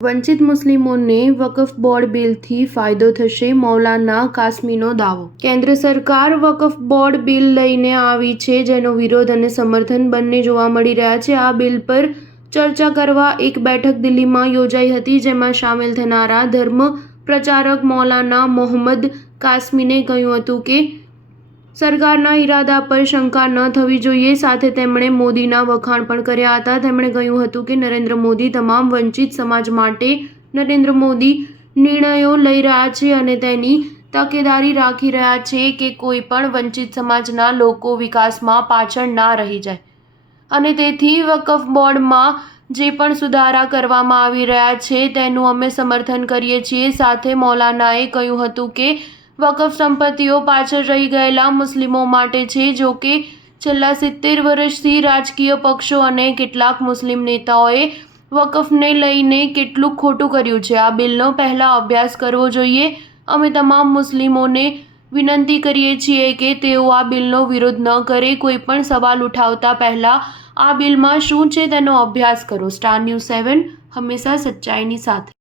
વંચિત મુસ્લિમોને વકફ બોર્ડ બિલથી ફાયદો થશે, મૌલાના કાસમીનો દાવો। કેન્દ્ર સરકાર વકફ બોર્ડ બિલ લઈને આવી છે, જેનો વિરોધ અને સમર્થન બંને જોવા મળી રહ્યા છે। આ બિલ પર ચર્ચા કરવા એક બેઠક દિલ્હીમાં યોજાઈ હતી, જેમાં સામેલ થનારા ધર્મ પ્રચારક મૌલાના મોહમ્મદ કાસમીને કહ્યું હતું કે સરકારના ઇરાદા પર શંકા ન થવી જોઈએ। સાથે તેમણે મોદીના વખાણ પણ કર્યા હતા। તેમણે કહ્યું હતું કે નરેન્દ્ર મોદી તમામ વંચિત સમાજ માટે નરેન્દ્ર મોદી નિર્ણયો લઈ રહ્યા છે અને તેની તકેદારી રાખી રહ્યા છે કે કોઈ પણ વંચિત સમાજના લોકો વિકાસમાં પાછળ ના રહી જાય, અને તેથી વકફ બોર્ડમાં જે પણ સુધારા કરવામાં આવી રહ્યા છે તેનું અમે સમર્થન કરીએ છીએ। સાથે મૌલાનાએ કહ્યું હતું કે વકફ સંપત્તિઓ પાછળ રહી ગયેલા મુસ્લિમો માટે છે। જો કે છેલ્લા 70 વર્ષથી રાજકીય પક્ષો અને કેટલાક મુસ્લિમ નેતાઓએ વકફને લઈને કેટલુંક ખોટું કર્યું છે। આ બિલનો પહેલા અભ્યાસ કરવો જોઈએ। અમે તમામ મુસ્લિમોને વિનંતી કરીએ છીએ કે તેઓ આ બિલનો વિરોધ ન કરે। કોઈ પણ સવાલ ઉઠાવતા પહેલા આ બિલમાં શું છે તેનો અભ્યાસ કરો। સ્ટાર ન્યૂઝ 7 હંમેશા સચ્ચાઈની સાથે।